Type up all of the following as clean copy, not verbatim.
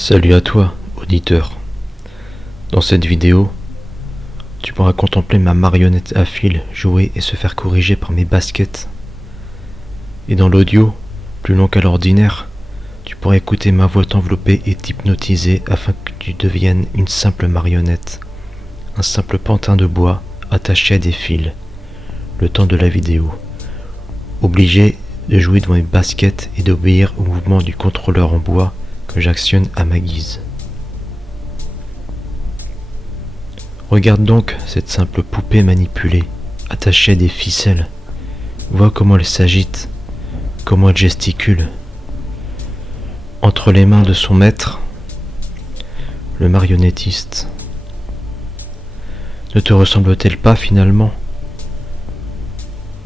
Salut à toi, auditeur. Dans cette vidéo, tu pourras contempler ma marionnette à fil jouer et se faire corriger par mes baskets. Et dans l'audio, plus long qu'à l'ordinaire, tu pourras écouter ma voix t'envelopper et t'hypnotiser afin que tu deviennes une simple marionnette, un simple pantin de bois attaché à des fils, le temps de la vidéo, obligé de jouer devant mes baskets et d'obéir au mouvement du contrôleur en bois que j'actionne à ma guise. Regarde donc cette simple poupée manipulée, attachée à des ficelles. Vois comment elle s'agite, comment elle gesticule. Entre les mains de son maître, le marionnettiste. Ne te ressemble-t-elle pas finalement?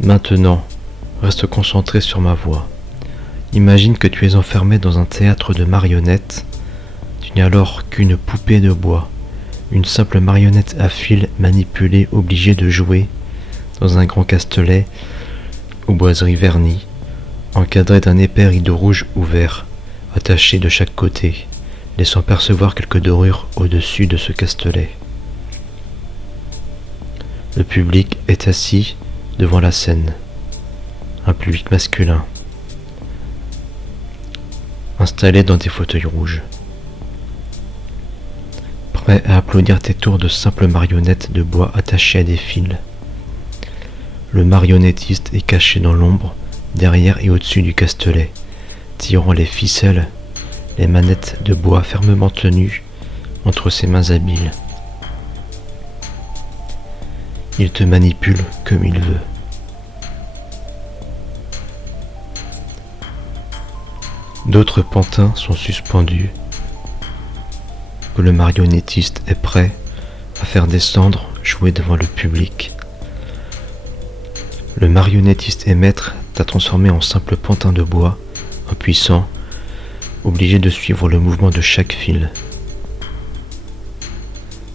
Maintenant, reste concentré sur ma voix. Imagine que tu es enfermé dans un théâtre de marionnettes. Tu n'es alors qu'une poupée de bois, une simple marionnette à fil manipulée obligée de jouer dans un grand castelet aux boiseries vernies, encadré d'un épais rideau rouge ouvert, attaché de chaque côté, laissant percevoir quelques dorures au-dessus de ce castelet. Le public est assis devant la scène, un public masculin, installé dans des fauteuils rouges, prêt à applaudir tes tours de simples marionnettes de bois attachées à des fils. Le marionnettiste est caché dans l'ombre, derrière et au-dessus du castelet, tirant les ficelles, les manettes de bois fermement tenues entre ses mains habiles. Il te manipule comme il veut. D'autres pantins sont suspendus, que le marionnettiste est prêt à faire descendre, jouer devant le public. Le marionnettiste et maître t'a transformé en simple pantin de bois, impuissant, obligé de suivre le mouvement de chaque fil.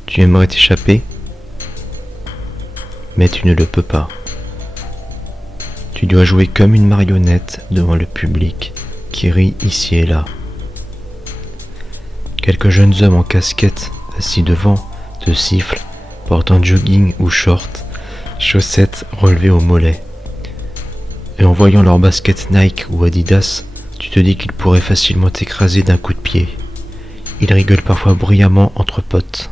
Tu aimerais t'échapper, mais tu ne le peux pas. Tu dois jouer comme une marionnette devant le public qui rit ici et là. Quelques jeunes hommes en casquette assis devant te sifflent, portant jogging ou short, chaussettes relevées au mollet. Et en voyant leurs baskets Nike ou Adidas, tu te dis qu'ils pourraient facilement t'écraser d'un coup de pied. Ils rigolent parfois bruyamment entre potes.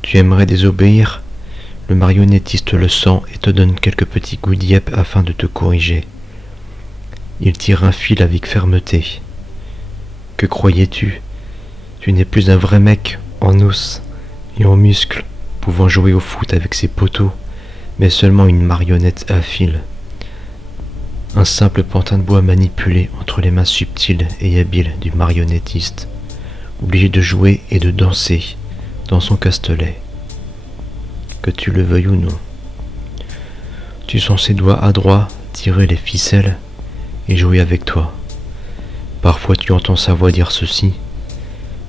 Tu aimerais désobéir? Le marionnettiste le sent et te donne quelques petits coups d'iep afin de te corriger. Il tire un fil avec fermeté. Que croyais-tu? Tu n'es plus un vrai mec en os et en muscles, pouvant jouer au foot avec ses poteaux, mais seulement une marionnette à fil. Un simple pantin de bois manipulé entre les mains subtiles et habiles du marionnettiste, obligé de jouer et de danser dans son castelet. Que tu le veuilles ou non. Tu sens ses doigts adroits tirer les ficelles et jouer avec toi. Parfois tu entends sa voix dire ceci: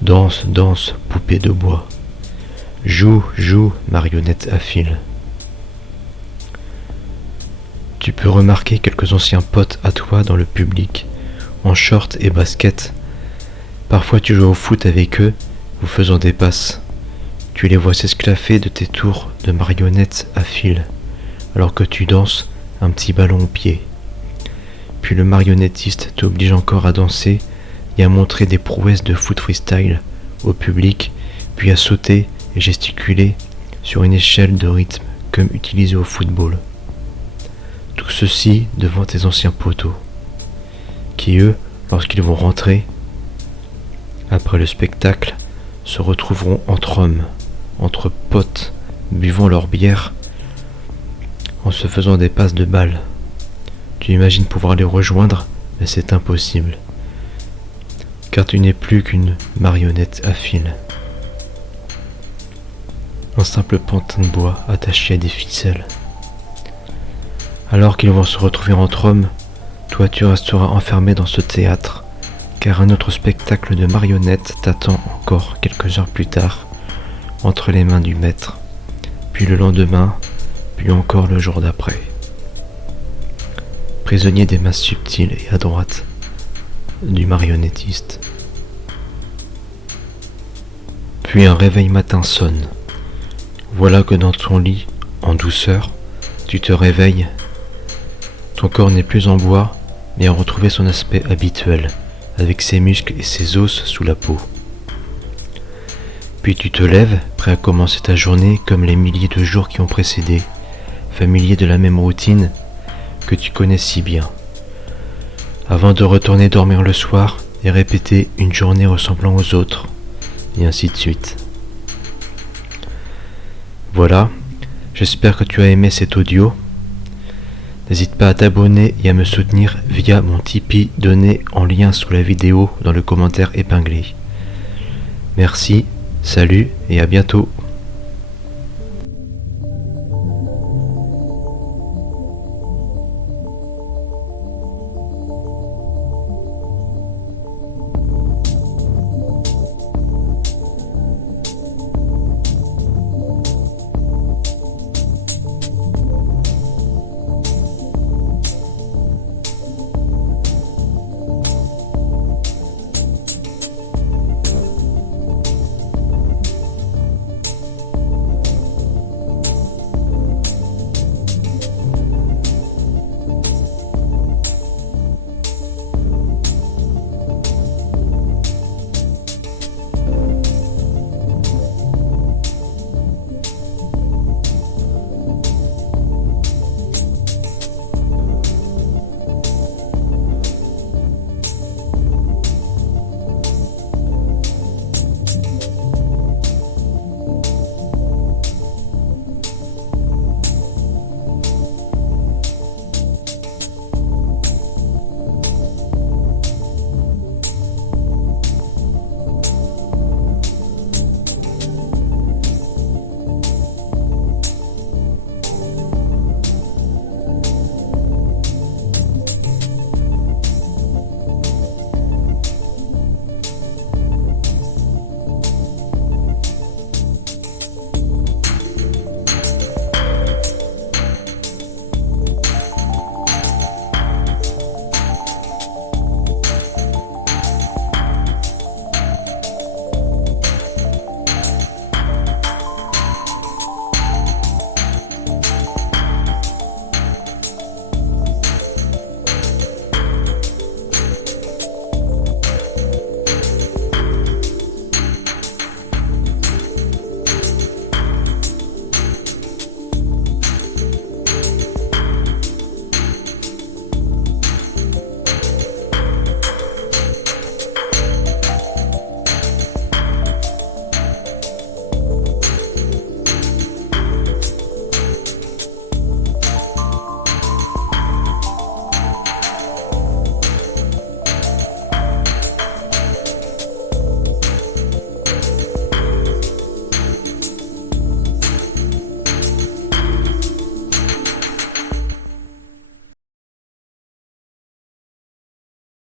danse, danse, poupée de bois. Joue, joue, marionnette à fil. Tu peux remarquer quelques anciens potes à toi dans le public, en short et basket. Parfois tu joues au foot avec eux, vous faisant des passes. Tu les vois s'esclaffer de tes tours de marionnettes à fil, alors que tu danses un petit ballon au pied. Puis le marionnettiste t'oblige encore à danser et à montrer des prouesses de foot freestyle au public, puis à sauter et gesticuler sur une échelle de rythme comme utilisée au football. Tout ceci devant tes anciens poteaux, qui eux, lorsqu'ils vont rentrer, après le spectacle, se retrouveront entre hommes, entre potes, buvant leur bière, en se faisant des passes de balles. Tu imagines pouvoir les rejoindre, mais c'est impossible, car tu n'es plus qu'une marionnette à fil. Un simple pantin de bois attaché à des ficelles. Alors qu'ils vont se retrouver entre hommes, toi tu resteras enfermé dans ce théâtre, car un autre spectacle de marionnettes t'attend encore quelques heures plus tard, entre les mains du maître, puis le lendemain, puis encore le jour d'après. Prisonnier des mains subtiles et adroites, du marionnettiste. Puis un réveil matin sonne. Voilà que dans ton lit, en douceur, tu te réveilles. Ton corps n'est plus en bois, mais a retrouvé son aspect habituel, avec ses muscles et ses os sous la peau. Puis tu te lèves, prêt à commencer ta journée comme les milliers de jours qui ont précédé, familier de la même routine que tu connais si bien, avant de retourner dormir le soir et répéter une journée ressemblant aux autres, et ainsi de suite. Voilà, j'espère que tu as aimé cet audio. N'hésite pas à t'abonner et à me soutenir via mon Tipeee donné en lien sous la vidéo dans le commentaire épinglé. Merci, salut et à bientôt.